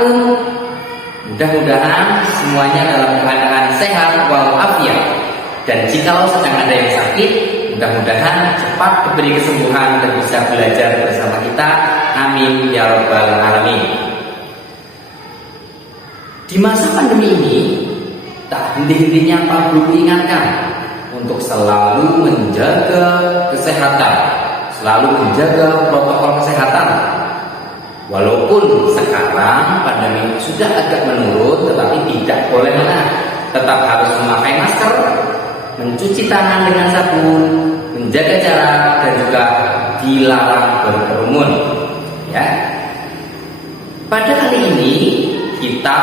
wabarakatuh. Mudah-mudahan semuanya dalam keadaan sehat walafiat. Dan jikalau sedang ada yang sakit, mudah-mudahan cepat diberi kesembuhan dan bisa belajar bersama kita. Amin ya rabbal alamin. Di masa pandemi ini, tak henti-hentinya Pak Guru ingatkan untuk selalu menjaga kesehatan, selalu menjaga protokol kesehatan. Walaupun sekarang pandemi sudah agak menurun, tetapi tidak boleh lengah. Tetap harus memakai masker, mencuci tangan dengan sabun, menjaga jarak, dan juga dilarang berkerumun. Ya. Pada kali ini kita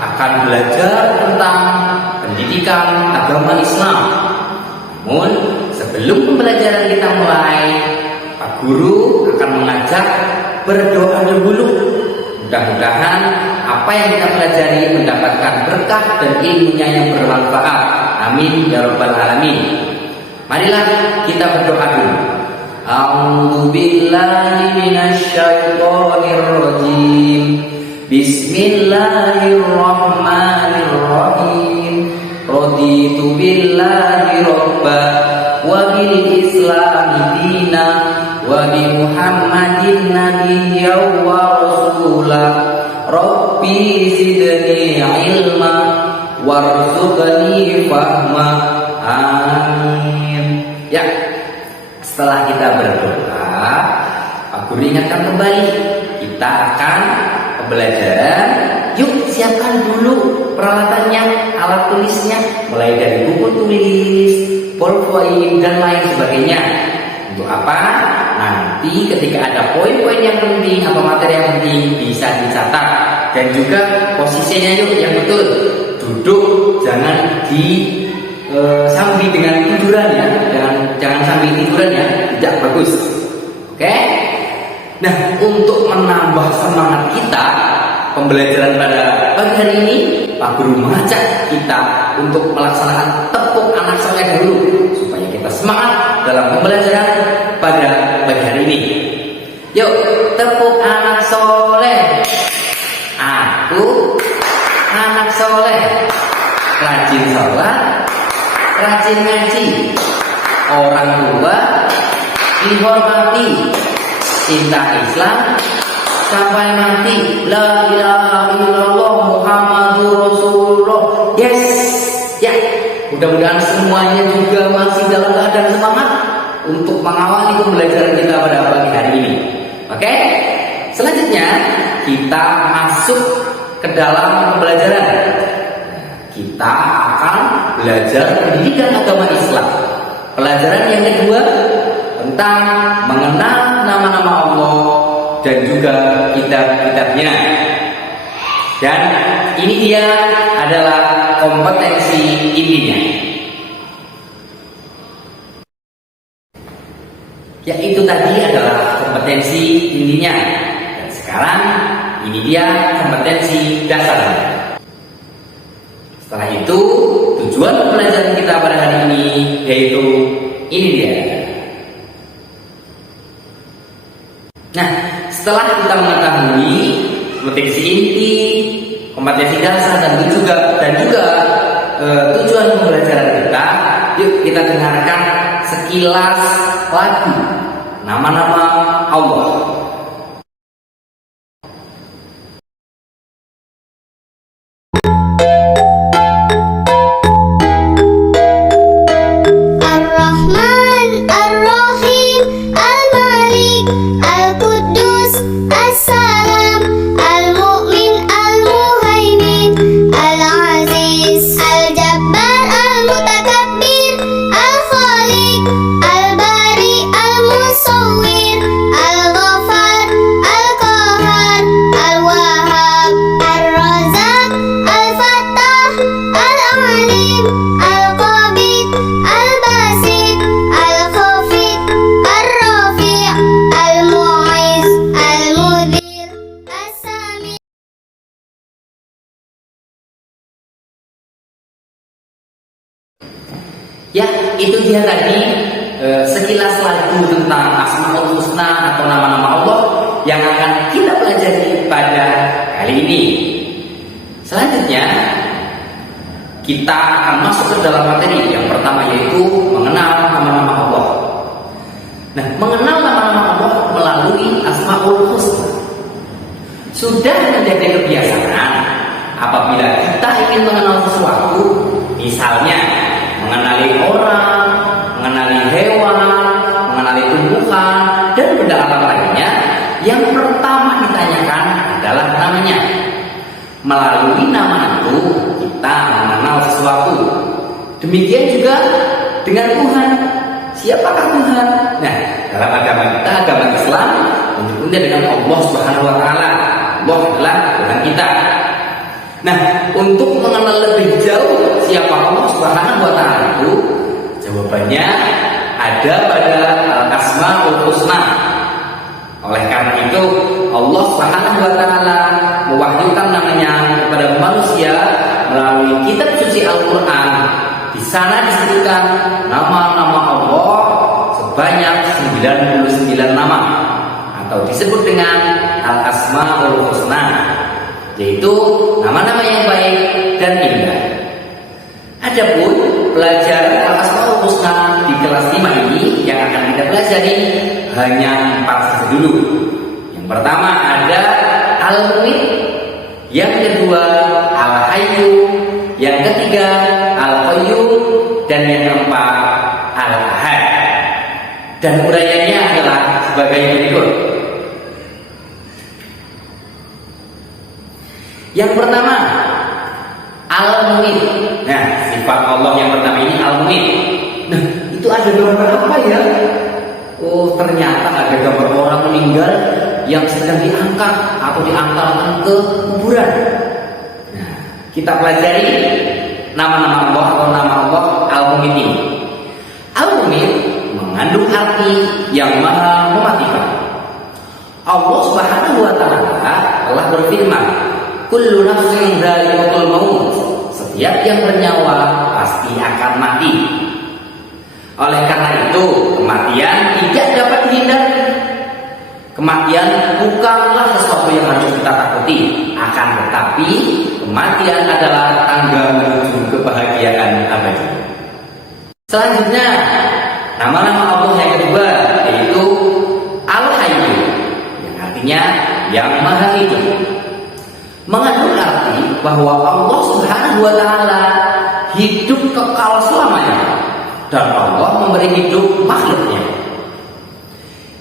akan belajar tentang pendidikan agama Islam. Namun sebelum pembelajaran kita mulai, Pak Guru akan mengajak berdoa dulu. Mudah-mudahan apa yang kita pelajari mendapatkan berkah dan ilmunya yang bermanfaat. Amin ya rabbal alamin. Marilah kita berdoa dulu. A'udzu billahi minasyaitonir rajim. Bismillahirrahmanirrahim. Raditu billahi robba wa bil islami dina wa bi Muhammadin nabiyya wa rasula. Rabbi zidni ilma warzuqni fahma. Amin. Ya, setelah kita berdoa, Pak Guru ingatkan kembali, kita akan pembelajaran. Yuk siapkan dulu peralatannya, alat tulisnya, mulai dari buku tulis, ballpoint, dan lain sebagainya. Untuk apa? Nanti ketika ada poin-poin yang penting atau materi yang penting bisa dicatat. Dan juga posisinya yuk yang betul. Duduk, jangan sambil dengan tiduran ya. Jangan sambil tiduran ya, tidak bagus. Oke? Nah, untuk menambah semangat kita pembelajaran pada pagi hari ini, Pak Guru mengajak kita untuk melaksanakan tepuk anak soleh dulu supaya kita semangat dalam pembelajaran pada pagi hari ini. Yuk, tepuk anak soleh. Aku anak soleh, rajin sholat, rajin ngaji, orang tua dihormati, cinta Islam sampai mati. La ilaha illallah Muhammadur Rasulullah. Yes. Ya. Mudah-mudahan semuanya juga masih dalam keadaan semangat untuk mengawali pembelajaran kita pada pagi hari ini. Oke? Selanjutnya kita masuk ke dalam pembelajaran. Kita akan belajar pendidikan agama Islam. Pelajaran yang kedua tentang mengenal nama-nama Allah dan juga kitab-kitabnya. Dan ini dia adalah kompetensi intinya, yaitu tadi adalah kompetensi intinya. Dan sekarang ini dia kompetensi dasarnya. Setelah itu tujuan pembelajaran kita pada hari ini yaitu ini dia. Nah, setelah kita mengetahui kompetensi inti, kompetensi dasar dan juga tujuan pembelajaran kita, yuk kita dengarkan sekilas lagu nama-nama Allah. Ya, itu dia tadi sekilas lagu tentang Asmaul Husna atau nama-nama Allah yang akan kita pelajari pada kali ini. Selanjutnya kita akan masuk ke dalam materi yang pertama, yaitu mengenal nama-nama Allah. Nah, mengenal nama-nama Allah melalui Asmaul Husna sudah menjadi kebiasaan. Apabila kita ingin mengenal sesuatu, misalnya mengenali orang, mengenali hewan, mengenali tumbuhan, dan benda alam lainnya, yang pertama ditanyakan adalah namanya. Melalui nama itu kita mengenal sesuatu. Demikian juga dengan Tuhan. Siapakah Tuhan? Nah, dalam agama kita, agama Islam, menyebutnya dengan Allah Subhanahu wa Ta'ala. Allah adalah Tuhan kita. Nah, untuk mengenal lebih jauh siapa Allah Subhanahu wa Ta'ala itu, jawabannya ada pada Asmaul Husna. Oleh karena itu, Allah Subhanahu wa Ta'ala mewahyukan namanya kepada manusia melalui kitab suci Al-Qur'an. Di sana disebutkan nama-nama Allah sebanyak 99 nama, atau disebut dengan Al-Asmaul Husna, yaitu nama-nama yang baik dan indah. Adapun pelajaran Al-Asmaul Husna di kelas 5 ini yang akan kita pelajari hanya 4 saja dulu. Yang pertama ada Al-Mu'min, yang kedua Al-Hayyu, yang ketiga Al-Qayyum, dan yang keempat Al-Ahad. Dan uraiannya adalah sebagai berikut. Yang pertama, Al-Mu'min. Nah, sifat Allah yang pertama ini Al-Mu'min. Nah, itu ada gambar apa ya? Oh, ternyata ada gambar orang meninggal yang sedang diangkat atau diantarkan ke kuburan. Nah, kita pelajari nama-nama Allah atau nama Allah Al-Mu'min ini. Al-Mu'min mengandung arti yang maha mematikan. Allah Subhanahu wa Ta'ala telah berfirman, kullu nafsin dha'iqatul maut. Setiap yang bernyawa pasti akan mati. Oleh karena itu, kematian tidak dapat dihindari. Kematian bukanlah sesuatu yang harus kita takuti. Akan tetapi, kematian adalah tangga menuju kebahagiaan abadi. Selanjutnya, nama-nama Allah yang kedua yaitu Al-Hayyu, yang artinya yang maha hidup. Mengandung arti bahwa Allah Subhanahu wa Ta'ala hidup kekal selamanya, dan Allah memberi hidup makhluknya.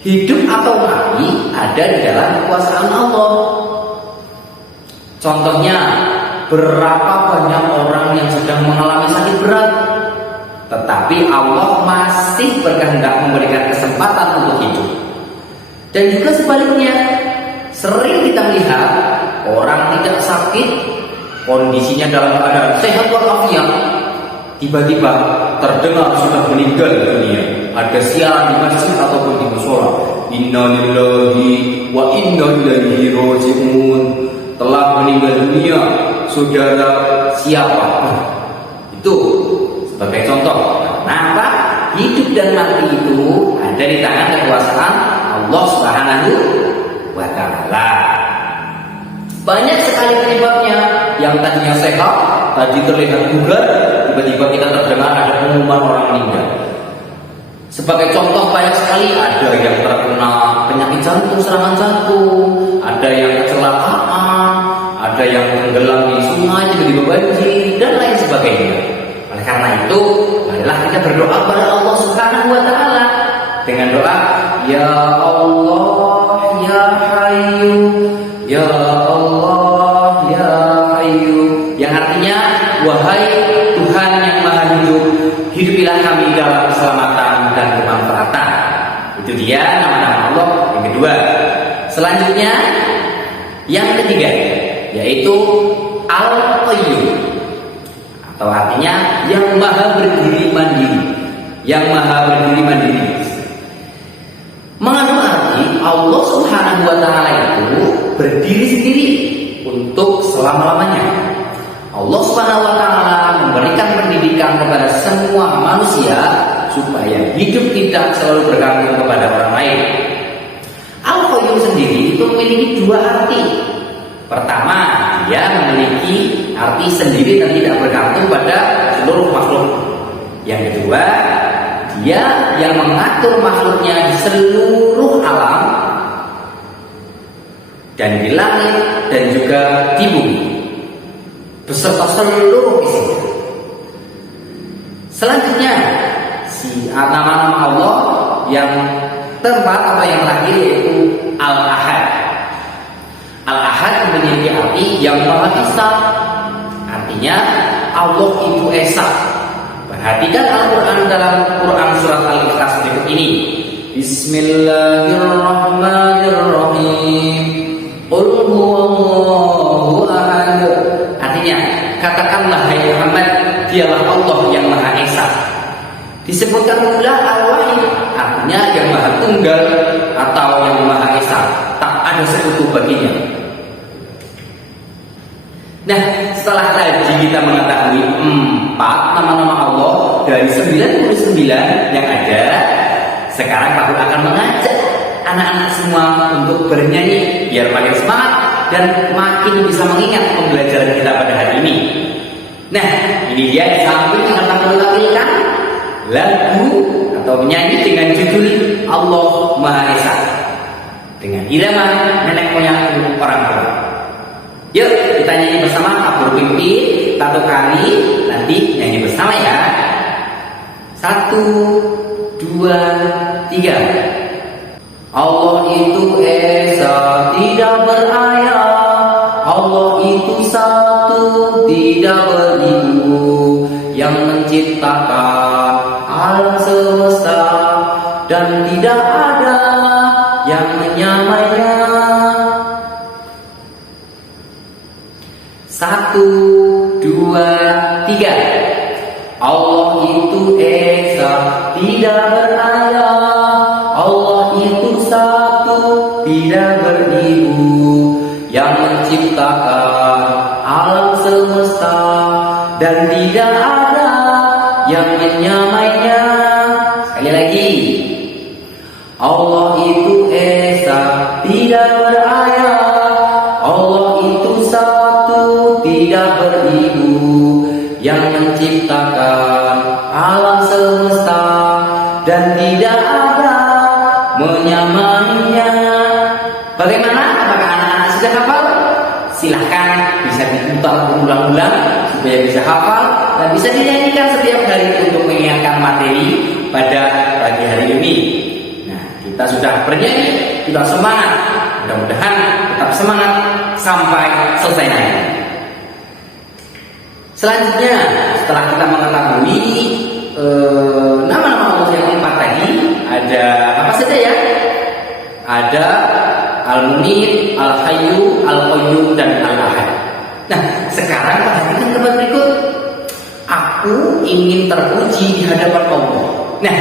Hidup atau mati ada di dalam kekuasaan Allah. Contohnya, berapa banyak orang yang sedang mengalami sakit berat, tetapi Allah masih berkehendak memberikan kesempatan untuk hidup. Dan juga sebaliknya, sering kita melihat orang tidak sakit, kondisinya dalam keadaan sehat walafiat, tiba-tiba terdengar sudah meninggal dunia. Ada siaran di masjid ataupun di mushola, inna lillahi wa inna ilaihi raji'un, telah meninggal dunia saudara siapa. Itu sebagai contoh. Kenapa? Hidup dan mati itu ada di tangan kekuasaan Allah Subhanahu wa Ta'ala. Banyak sekali penyebabnya. Yang tadinya sehat, tadi terlihat bugar, tiba-tiba kita terdengar ada pengumuman orang meninggal. Sebagai contoh, banyak sekali ada yang terkena penyakit jantung, serangan jantung, ada yang kecelakaan, ada yang tenggelam di sungai, tiba-tiba banjir, dan lain sebagainya. Oleh karena itu, marilah kita berdoa kepada Allah Subhanahu wa Ta'ala dengan doa, ya Allah, ya Hayyu, ya Allah, ya Hayyu, yang artinya, wahai Tuhan yang maha hidup, hidupilah kami dalam keselamatan dan kemanfaatan. Itu dia nama-nama Allah yang kedua. Selanjutnya, yang ketiga, yaitu Al-Qayyum, atau artinya yang maha berdiri mandiri. Yang maha berdiri mandiri mengandung arti Allah Subhanahu wa Ta'ala itu berdiri sendiri untuk selama-lamanya. Allah Subhanahu wa Ta'ala memberikan pendidikan kepada semua manusia supaya hidup tidak selalu bergantung kepada orang lain. Al-Qayyum sendiri itu memiliki dua arti. Pertama, dia memiliki arti sendiri dan tidak bergantung pada seluruh makhluk. Yang kedua, dia yang mengatur makhluknya di seluruh alam dan di langit dan juga di bumi beserta seluruh isinya. Selanjutnya, nama-nama Allah yang keempat atau yang terakhir yaitu Al-Ahad. Al-Ahad memiliki arti yang Maha Esa. Artinya Allah itu Esa. Perhatikan Al-Quran dalam Quran surat Al-Ikhlas berikut ini. Bismillahirrahmanirrahim. Qul huwallahu ahad. Artinya, katakanlah hai Muhammad, dialah Allah yang Maha Esa. Disebutkan pula Al-Wahid, artinya yang Maha Tunggal atau yang Maha Esa, tak ada sekutu baginya. Nah, setelah tadi kita mengetahui 4 nama-nama Allah dari 99 yang ada, sekarang Pak Guru akan mengajak anak-anak semua untuk bernyanyi biar makin semangat dan makin bisa mengingat pembelajaran kita pada hari ini. Nah, ini dia di samping yang akan Guru tampilkan lagu atau menyanyi dengan judul Allah Maha Esa dengan irama nenek moyang orang tua. Yuk kita nyanyi bersama, Pak Guru pimpin 1 kali, nanti nyanyi bersama ya. 1, 2, 3. Allah itu Esa tidak berayah, Allah itu satu tidak beribu, yang menciptakan alam semesta dan tidak ada yang menyamainya. 1, 2, 3. Allah itu Esa tidak berayah, Allah itu satu tidak beribu, yang menciptakan alam semesta dan tidak ada yang menyamainya. Sekali lagi, Allah itu Esa tidak berayah, Allah itu satu tidak beribu, yang menciptakan alam semesta dan tidak ada menyamainya. Bagaimana? Apakah anak-anak sudah hafal? Silahkan bisa diputar berulang-ulang supaya bisa hafal dan bisa dinyanyikan setiap hari untuk mengingatkan materi pada pagi hari ini. Nah, kita sudah bernyanyi, sudah semangat. Mudah-mudahan tetap semangat sampai selesai nanti. Selanjutnya, setelah kita mengetahui nama-nama Allah yang 4 tadi, ada apa saja ya? Ada Al-Munir, Al-Hayyu, Al-Qayyum, dan Al-Ahad. Nah, sekarang perhatikan teman berikut. Aku ingin terpuji di hadapan Allah. Nah,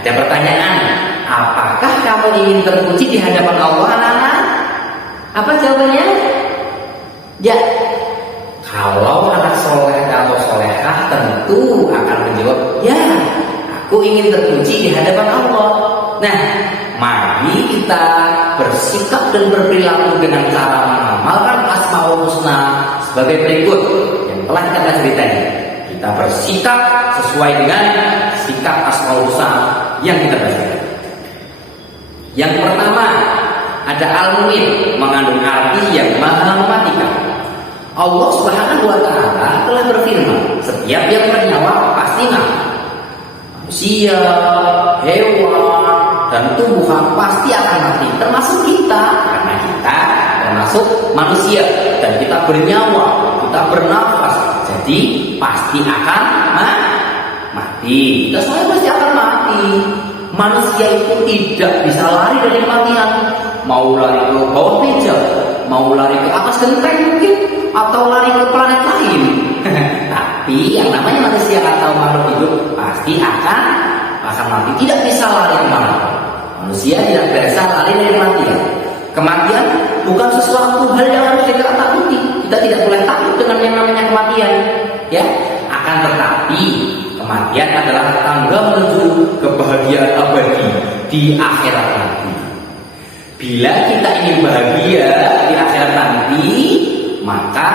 ada pertanyaan. Apakah kamu ingin terpuji di hadapan Allah, anak-anak? Apa jawabannya? Ya. Kalau anak soleh atau solehah tentu akan menjawab, ya, aku ingin terpuji di hadapan Allah. Nah, mari kita bersikap dan berperilaku dengan cara mengamalkan Asmaul Husna sebagai berikut yang telah kita ceritain. Kita bersikap sesuai dengan sikap Asmaul Husna yang kita baca. Yang pertama, ada Al-Mu'min, mengandung arti yang maha mematikan. Allah Subhanahu wa Ta'ala telah berfirman, setiap yang bernyawa pasti mati. Manusia, hewan, dan tumbuhan pasti akan mati, termasuk kita, karena kita termasuk manusia dan kita bernyawa, kita bernafas, jadi pasti akan mati. Kita semua pasti akan mati. Manusia itu tidak bisa lari dari kematian. Mau lari ke bawah meja, mau lari ke atas genteng mungkin, atau lari ke planet lain. Tapi yang namanya manusia atau makhluk hidup pasti akan mati, tidak bisa lari kemana. Manusia tidak bisa lari dari kematian. Kematian bukan sesuatu hal yang harus kita takuti. Kita tidak boleh takut dengan yang namanya kematian, ya. Akan tetapi kematian adalah tangga menuju kebahagiaan abadi di akhirat nanti. Bila kita ingin bahagia di akhirat nanti, maka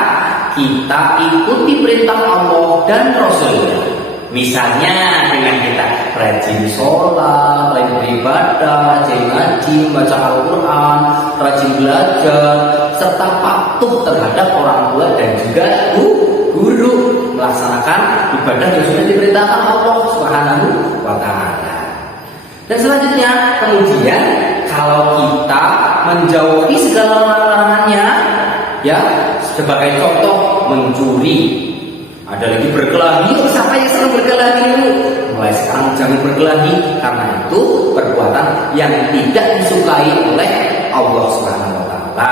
kita ikuti perintah Allah dan Rasul. Misalnya dengan kita rajin sholat, rajin beribadah, rajin ngaji, baca Al-Quran, rajin belajar, serta patuh terhadap orang tua dan juga guru, melaksanakan ibadah yang sudah diperintahkan Allah Subhanahu wa Ta'ala. Dan selanjutnya, kemudian kalau kita menjauhi segala larangannya, ya sebagai contoh mencuri. Ada lagi berkelahi, siapa yang sering berkelahi dulu? Mulai sekarang jangan berkelahi, karena itu perbuatan yang tidak disukai oleh Allah Subhanahu wa Ta'ala.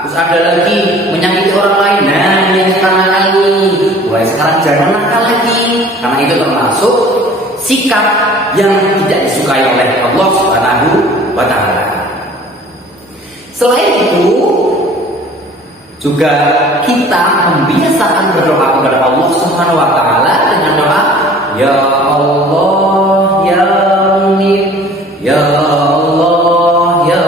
Terus ada lagi menyakiti orang lain. Nah, yang sekarang ini, mulai sekarang jangan nakal lagi, karena itu termasuk sikap yang tidak disukai oleh Allah Subhanahu wa Ta'ala. Selain itu, juga kita membiasakan berdoa kepada Allah Subhanahu wa Ta'ala dengan doa Ya Allah ya Munib, Ya Allah ya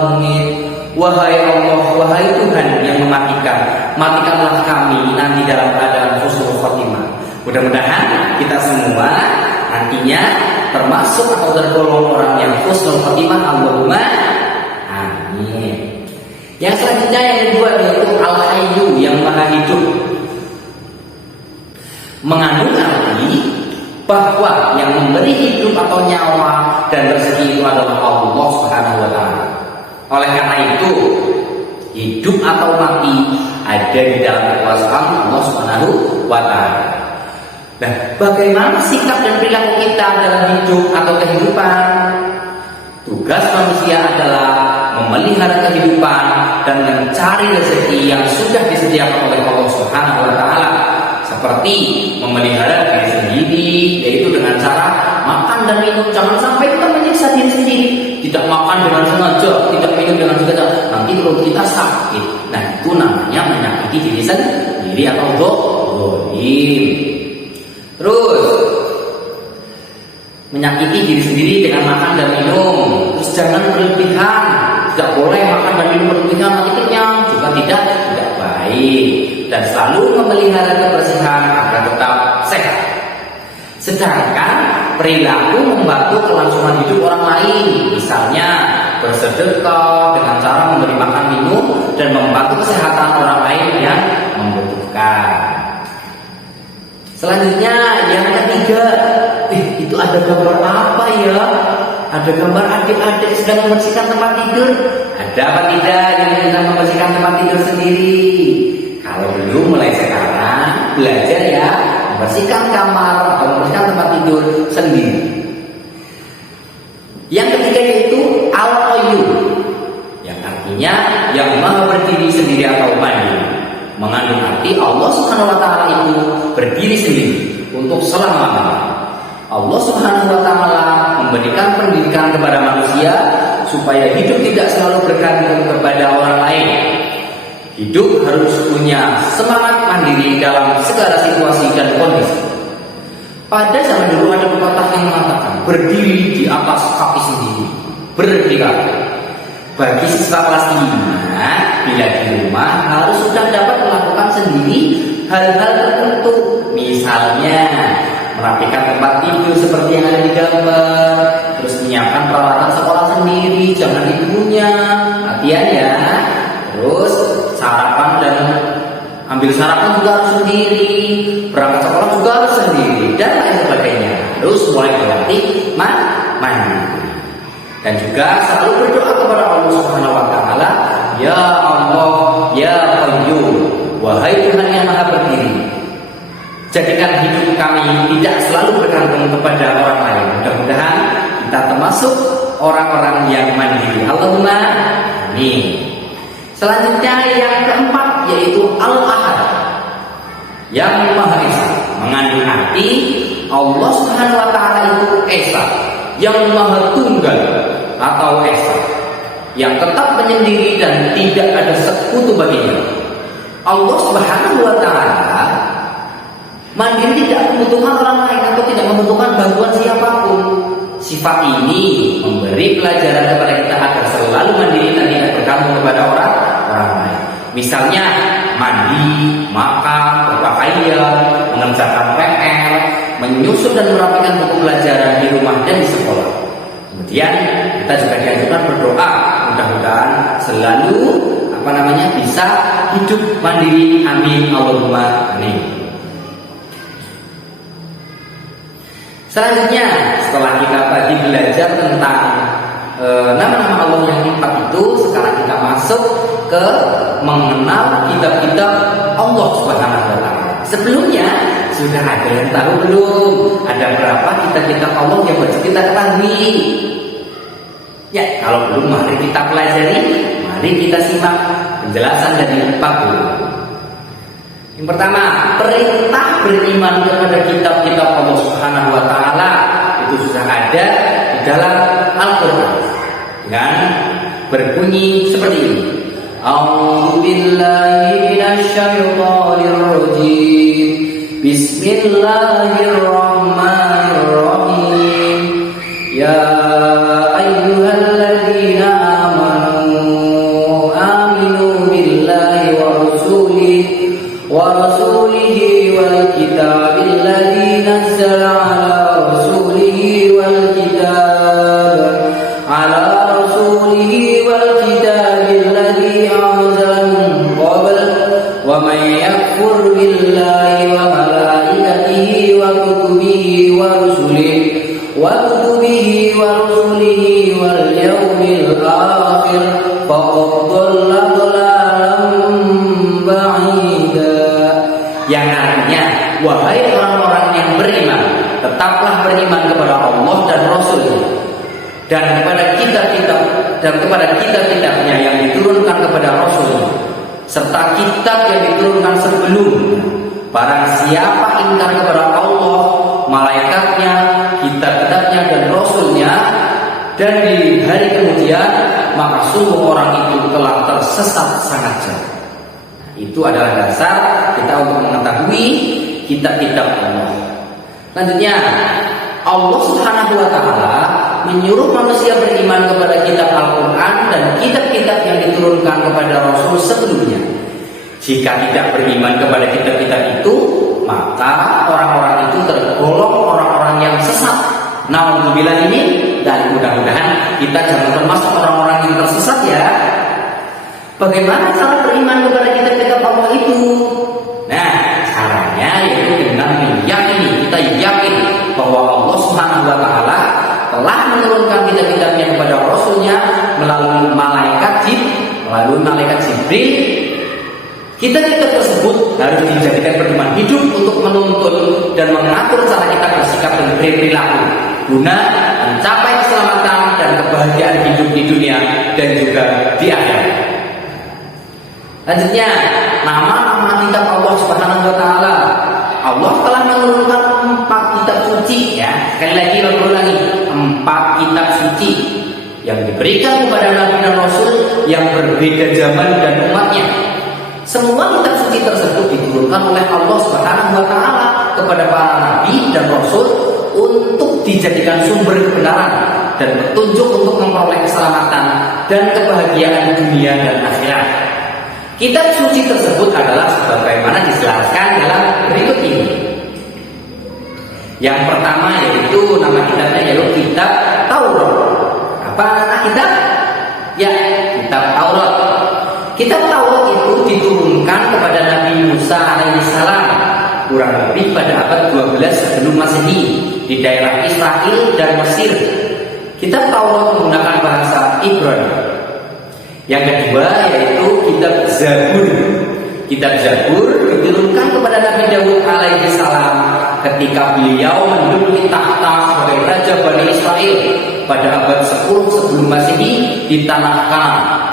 Munib. Wahai Allah, wahai Tuhan yang mematikan, matikanlah kami nanti dalam keadaan husnul khotimah. Mudah-mudahan kita semua nantinya termasuk atau tergolong orang yang husnul khotimah. Allahumma amin. Yang selanjutnya yang kedua yaitu Al-Hayyu, yang maha hidup. Mengandung arti bahwa yang memberi hidup atau nyawa dan rezeki itu adalah Allah Subhanahu wa Ta'ala. Oleh karena itu, hidup atau mati ada di dalam kekuasaan Allah Subhanahu wa Ta'ala. Nah, bagaimana sikap dan perilaku kita dalam hidup atau kehidupan? Tugas manusia adalah memelihara kehidupan dan mencari rezeki yang sudah disediakan oleh Allah Subhanahu wa Ta'ala, seperti memelihara diri sendiri, yaitu dengan cara makan dan minum. Jangan sampai kita menyiksa diri sendiri, tidak makan dengan sengaja, tidak minum dengan sengaja, nanti perut kita sakit. Nah, itu namanya menyakiti diri sendiri atau dzim. Terus menyakiti diri sendiri dengan makan dan minum. Terus jangan berlebihan, tidak boleh makan dan minum berlebihan, nanti kenyang, juga tidak baik. Dan selalu memelihara kebersihan agar tetap sehat. Sedangkan perilaku membantu kelangsungan hidup orang lain, misalnya bersedekah dengan cara memberi makan minum dan membantu kesehatan orang lain yang membutuhkan. Selanjutnya yang ketiga, itu ada gambar apa ya? Ada gambar adik-adik sedang membersihkan tempat tidur. Ada apa tidak yang sedang membersihkan tempat tidur sendiri? Kalau belum, mulai sekarang belajar ya, membersihkan kamar atau membersihkan tempat tidur sendiri. Yang ketiga yaitu Al-Qayyum, yang artinya yang maha berdiri sendiri atau mandiri. Mengandung arti Allah Subhanahu wa Ta'ala itu berdiri sendiri untuk selama-lamanya. Allah Subhanahu wa Ta'ala memberikan pendidikan kepada manusia supaya hidup tidak selalu bergantung kepada orang lain. Hidup harus punya semangat mandiri dalam segala situasi dan kondisi. Pada zaman dulu ada pepatah yang mengatakan berdiri di atas kaki sendiri, berdikari. Bagi siswa kelas 5, bila di rumah harus sudah dapat melakukan sendiri hal-hal tertentu. Misalnya merapikan tempat tidur seperti yang ada di gambar, terus menyiapkan peralatan sekolah sendiri, jangan ibunya, latihan ya. Terus sarapan dan ambil sarapan juga harus sendiri, berangkat sekolah juga harus sendiri, dan lain sebagainya. Terus mulai berlatih mandi. Dan juga selalu berdoa kepada Allah Subhanahu wa Ta'ala, Ya Allah, Ya Qayyum, wahai Tuhan yang maha berdiri, jadikan hidup kami tidak selalu bergantung kepada orang lain. Mudah-mudahan kita termasuk orang-orang yang mandiri. Allahumma amin. Selanjutnya yang keempat yaitu Al-Ahad, yang Maha Esa. Mengandung arti Allah Subhanahu wa Ta'ala itu Esa, yang Maha Tunggal atau Esa, yang tetap menyendiri dan tidak ada sekutu baginya. Allah Subhanahu wa Ta'ala mandiri, tidak membutuhkan orang lain atau tidak membutuhkan bantuan siapapun. Sifat ini memberi pelajaran kepada kita agar selalu mandiri dan tidak bergantung kepada orang lain. Misalnya mandi, makan, berpakaian, mengerjakan PR, menyusun dan merapikan buku pelajaran di rumah dan di sekolah. Kemudian kita juga dianjurkan berdoa, mudah-mudahan selalu bisa hidup mandiri. Amin Allahumma amin. Selanjutnya, setelah kita tadi belajar tentang nama-nama Allah yang 4 itu, sekarang kita masuk ke mengenal kitab-kitab Allah Subhanahu wa taala. Sebelumnya sudah ada yang tahu belum? Ada berapa kitab-kitab Allah yang harus kita ketahui? Ya, kalau belum mari kita pelajari, mari kita simak penjelasan dari 40. Yang pertama, perintah beriman kepada kitab-kitab Allah Subhanahu wa taala itu sudah ada di dalam Al-Qur'an dengan berbunyi seperti ini. A'udzu billahi minasyaitonir rajim. Bismillahirrahmanirrahim. Ya ayyuhalladzina amanu aminu billahi wa rasulihi wal kitabil ladzi nazzala ala rasulihi wal kitabil ladzi anzala min qabl wa man yakfur billahi wa malaikatihi wa kutubihi wa rusulihi wal yawmil akhir faqad dhalla dhalalan ba'ida. Yang artinya, wahai orang-orang yang beriman, tetaplah beriman kepada Allah dan Rasul-Nya dan kepada kitab-kitabnya yang diturunkan kepada Rasul-Nya serta kitab yang diturunkan sebelumnya. Barang siapa ingkar kepada Allah, malaikatnya, kitab-kitabnya dan Rasul-Nya dan di hari kemudian, maka sungguh orang itu telah tersesat sangat jauh. Itu adalah dasar kita untuk mengetahui kitab-kitab Allah. Selanjutnya, Allah Subhanahu wa taala menyuruh manusia beriman kepada kitab Al-Qur'an dan kitab-kitab yang diturunkan kepada Rasul sebelumnya. Jika tidak beriman kepada kitab-kitab itu, maka orang-orang itu tergolong orang-orang yang sesat. Nauzubillah ini, dan mudah-mudahan kita jangan termasuk orang-orang yang tersesat ya. Bagaimana cara beriman kepada kitab-kitab Allah itu? Nah, caranya yaitu dengan meyakini. Kita yakin bahwa Allah Subhanahu wa taala telah menurunkan kitab-kitabnya kepada Rasul-Nya melalui malaikat Jibril. Kitab-kitab tersebut harus dijadikan pedoman hidup untuk menuntun dan mengatur cara kita bersikap dan berperilaku guna mencapai keselamatan dan kebahagiaan hidup di dunia dan juga di akhirat. Selanjutnya, nama-nama kitab Allah Subhanahu wa taala. Allah telah menurunkan 4 kitab suci ya. Sekali lagi ulangi, 4 kitab suci yang diberikan kepada Nabi dan Rasul yang berbeda zaman dan umatnya. Semua kitab suci tersebut diturunkan oleh Allah Subhanahu wa taala kepada para nabi dan rasul untuk dijadikan sumber kebenaran dan petunjuk untuk memperoleh keselamatan dan kebahagiaan dunia dan akhirat. Kitab suci tersebut adalah sebagaimana dijelaskan dalam berikut ini. Yang pertama yaitu nama kitabnya yaitu kitab Taurat. Apa nama kitab? Ya, kitab Taurat. Kitab Taurat itu diturunkan kepada Nabi Musa alaihissalam kurang lebih pada abad 12 sebelum Masehi di daerah Israel dan Mesir. Kitab Taurat menggunakan bahasa Ibrani. Yang kedua yaitu kitab Zabur. Kitab Zabur diturunkan kepada Nabi Daud alaihissalam ketika beliau menduduki tahta sebagai raja Bani Israel pada abad 10 sebelum Masehi di tanah Kanaan.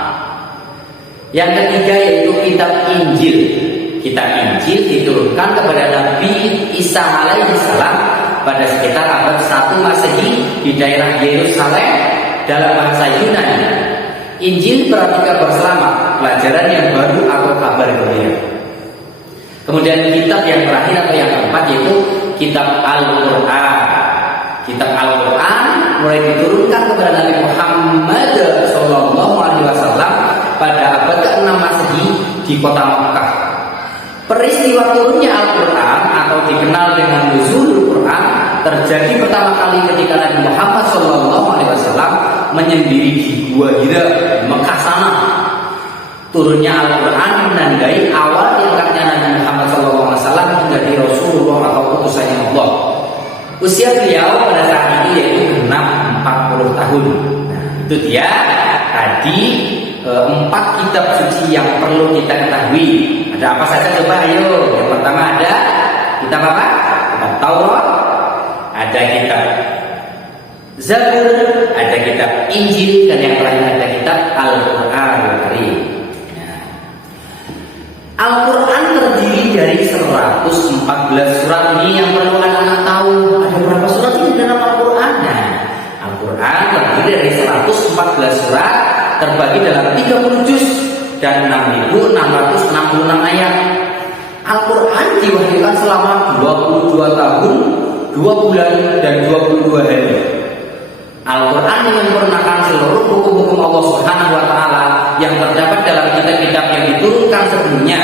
Yang ketiga yaitu kitab Injil. Kitab Injil diturunkan kepada Nabi Isa alaihissalam pada sekitar abad 1 Masehi di daerah Yerusalem dalam bahasa Yunani. Injil berarti kabar selamat, pelajaran yang baru atau kabar gembira. Kemudian kitab yang terakhir atau yang keempat yaitu kitab Al-Qur'an. Kitab Al-Qur'an mulai diturunkan kepada Nabi Muhammad SAW pada abad ke-6 Masehi di kota Makkah. Peristiwa turunnya Al-Quran atau dikenal dengan nuzulul Quran terjadi pertama kali ketika Nabi Muhammad SAW menyendiri di Gua Hira, Mekah sana. Turunnya Al-Quran menandai awal diangkatnya Nabi Muhammad SAW menjadi Rasulullah atau utusannya Allah. Usia beliau pada saat ini yaitu genap 40 tahun. Nah, itu dia tadi 4 kitab suci yang perlu kita ketahui. Ada apa saja coba ayo. Yang pertama ada kitab apa? Kitab Taurat, ada kitab Zabur, ada kitab Injil, dan yang terakhir ada kitab Al-Quran Al-Karim. Al-Quran terdiri dari 114 surat. Ini yang perlu anak-anak tahu. Ada berapa surat ini dalam Al-Quran? Nah, Al-Quran terdiri dari 114 surat terbagi dalam 30 juz dan 6.666 ayat. Al-Quran diwahyukan selama 22 tahun, 2 bulan, dan 22 hari. Al-Quran menyempurnakan seluruh hukum-hukum Allah Subhanahu wa Ta'ala yang terdapat dalam kitab-kitab yang diturunkan sebelumnya.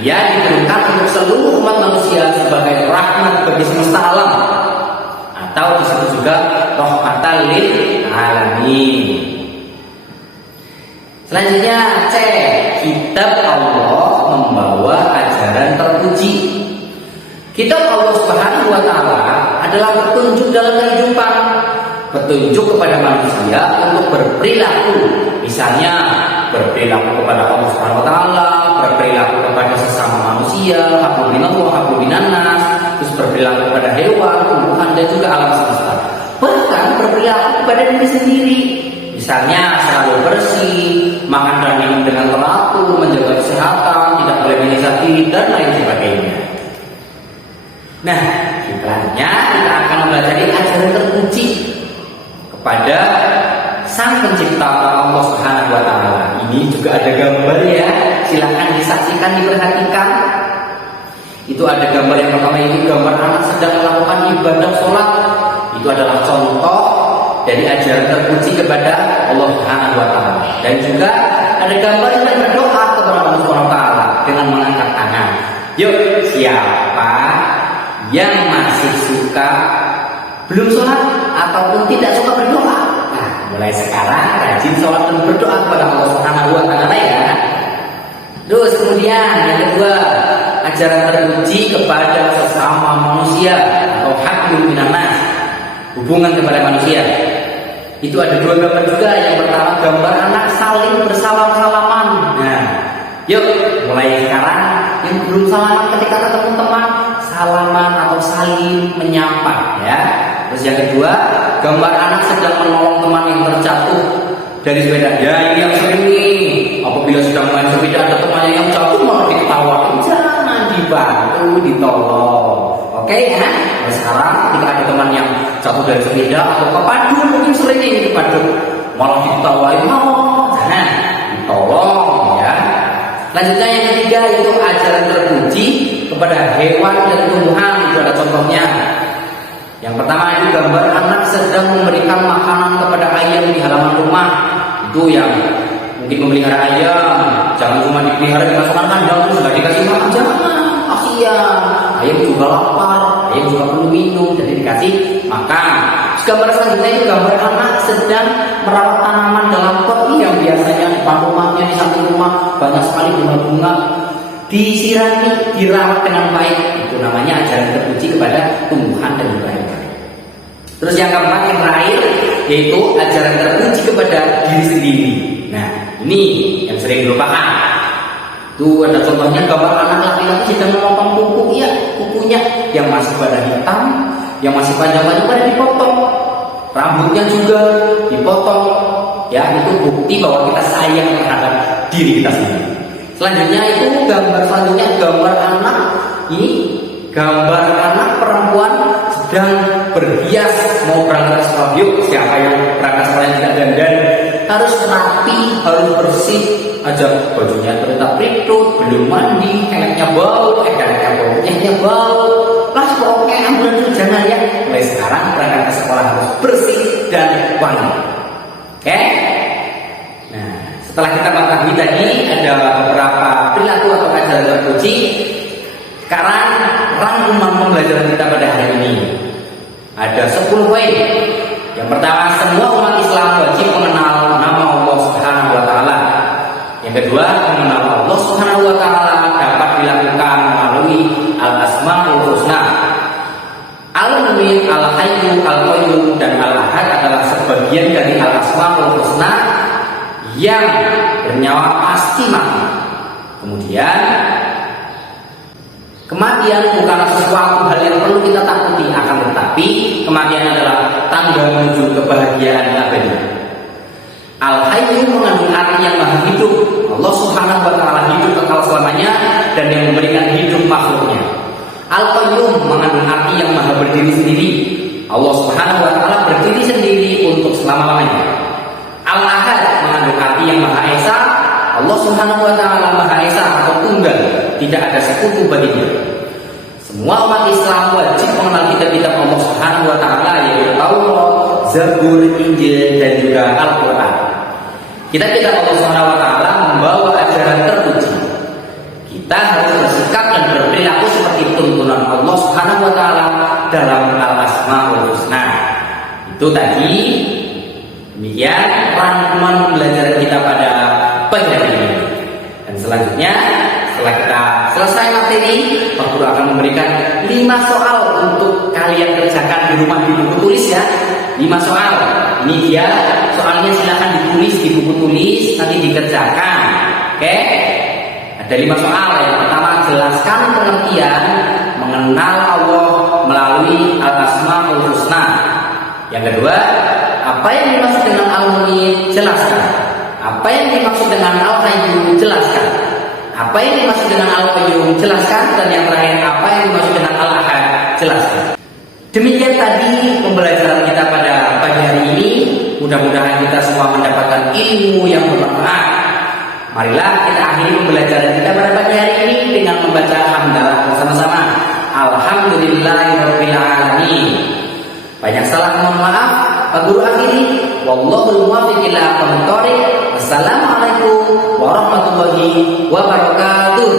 Ia diturunkan untuk seluruh umat manusia sebagai rahmat bagi semesta alam, atau disebut juga rahmatan lil alamin. Selanjutnya C, kitab Allah membawa ajaran terpuji. Kitab Allah Subhanahu wa Ta'ala adalah petunjuk dalam kehidupan, petunjuk kepada manusia untuk berperilaku. Misalnya berperilaku kepada Allah Subhanahu wa Ta'ala, berperilaku kepada sesama manusia, hablum minallah, hablum minannas, terus berperilaku kepada hewan, tumbuhan, dan juga alam semesta. Bahkan berperilaku kepada diri sendiri. Misalnya selalu bersih, makan dan minum dengan teratur, menjaga kesehatan, tidak boleh menyiksa diri, dan lain sebagainya. Nah, setelahnya kita akan mempelajari ajaran terpuji kepada Sang Pencipta Allah Subhanahu wa Ta'ala. Ini juga ada gambar ya, silakan disaksikan, diperhatikan. Itu ada gambar yang pertama, ini gambar anak sedang melakukan ibadah sholat. Itu adalah contoh dari ajaran terpuji kepada Allah Subhanahu wa Ta'ala. Dan juga ada gambar yang berdoa kepada Allah Subhanahu wa Ta'ala dengan mengangkat tangan. Yuk, siapa yang masih suka belum sholat ataupun tidak suka berdoa? Nah, mulai sekarang rajin sholat dan berdoa kepada Allah Subhanahu wa Ta'ala ya. Terus kemudian yang kedua, ajaran terpuji kepada sesama manusia atau hablum minannas, hubungan kepada manusia. Itu ada 2 gambar juga. Yang pertama gambar anak saling bersalam-salaman. Nah, yuk mulai sekarang yang belum salaman ketika ketemu teman, salaman atau saling menyapa ya. Terus yang kedua, gambar anak sedang menolong teman yang terjatuh dari sepeda. Ya, ini yang sering nih. Apabila sedang main sepeda ada temannya yang jatuh malah ditawarin, jangan dibantu, ditolong. Oke ya. Nah, sekarang ketika ada teman yang jatuh dari sepeda atau kepadul, mungkin sering ini kepadul, malah ditawarin, jangan, ditolong ya. Selanjutnya yang ketiga yaitu ajaran terpuji kepada hewan dan tumbuhan. Itu ada contohnya. Yang pertama itu gambar anak sedang memberikan makanan kepada ayam di halaman rumah. Itu yang mungkin memelihara ayam, jangan cuma dipelihara dimasukkan kandang terus nggak dikasih makan, jangan, kasihan. Ayam juga lapar, ayam juga perlu minum, jadi dikasih makan. Terus gambar selanjutnya itu gambar anak sedang merawat tanaman dalam pot yang biasanya di depan rumahnya, di samping rumah banyak sekali bunga-bunga, disirami, dirawat dengan baik. Itu namanya ajaran terpuji kepada tumbuhan dan hewan. Terus yang keempat, yang terakhir, yaitu ajaran terpuji kepada diri sendiri. Nah, ini yang sering dilupakan. Tuh ada contohnya gambar anak laki-laki sedang memotong kuku, ya, kukunya yang masih pada hitam, yang masih panjang-panjang pada dipotong, rambutnya juga dipotong. Ya, itu bukti bahwa kita sayang terhadap diri kita sendiri. Selanjutnya itu gambar selanjutnya gambar anak. Ini gambar anak perempuan sedang berhias mau berangkat sekolah. Yuk, siapa yang berangkat sekolah yang tidak dandan? Harus rapi, harus bersih, aja bajunya tetap ribut, belum mandi, kayaknya bau, kayaknya bau. Lah pokoknya ambulan itu jangan ya. Mulai sekarang berangkat ke sekolah harus bersih dan wangi. Oke? Nah, setelah kita mengetahui tadi ada beberapa Al-Bayyinatu atau ajaran terpuji. Sekarang rangkuman pembelajaran kita pada hari ini ada 10 poin. Yang pertama, semua umat Islam wajib mengenal nama Allah Subhanahu wa taala. Yang kedua, mengenal Allah Subhanahu wa taala dapat dilakukan melalui Al-Asmaul Husna. Al-Mu'min, Al-Hayyu, Al-Qayyum dan Al-Ahad adalah sebagian dari Al-Asmaul Husna yang bernyawa pasti mati. Kemudian kematian bukanlah sesuatu hal yang perlu kita takuti, akan tetapi kematian adalah tangga menuju kebahagiaan abadi. Al-Hayyu mengandung arti yang maha hidup. Allah Subhanahu wa taala hidup kekal selamanya dan yang memberikan hidup makhluknya. Al-Qayyum mengandung arti yang maha berdiri sendiri. Allah Subhanahu wa taala berdiri sendiri untuk selama-lamanya. Al-Ahad mengandung arti yang maha esa. Allah Subhanahu wa taala maha esa atau tunggal, tidak ada sekutu baginya. Semua umat Islam wajib mengenal kitab-kitab Allah Subhanahu wa taala, yaitu Taurat, Zabur, Injil dan juga Al-Qur'an. Kitab-kitab Allah Subhanahu wa taala membawa ajaran terpuji. Kita harus bersikap dan berperilaku seperti tuntunan Allah Subhanahu wa taala dalam Al-Asmaul Husna. Itu tadi. Demikian rangkuman pembelajaran kita pada pagi hari ini. Dan selanjutnya, setelah kita selesai materi, Pak Guru akan memberikan 5 soal untuk kalian kerjakan di rumah di buku tulis ya. 5 soal. Ini dia soalnya, silahkan ditulis di buku tulis, nanti dikerjakan. Oke? Ada 5 soal. Yang pertama, jelaskan pengertian mengenal Allah melalui Al-Asmaul Husna. Yang kedua, apa yang dimaksud dengan Al-Mu'min? Jelaskan. Apa yang dimaksud dengan Al-Hayyu? Jelaskan. Apa yang dimaksud dengan Al-Qayyum? Jelaskan. Dan yang terakhir, apa yang dimaksud dengan Al-Ahad? Jelaskan. Demikian tadi pembelajaran kita pada pagi hari ini. Mudah-mudahan kita semua mendapatkan ilmu yang bermanfaat. Marilah kita akhiri pembelajaran kita pada pagi hari ini dengan membaca hamdalah bersama-sama. Alhamdulillahirabbil alamin. Banyak salah, mohon maaf. Pak Guru akhiri. Wallahul muwaffiq ila aqwamit thoriq. Wassalamualaikum warahmatullahi wabarakatuh.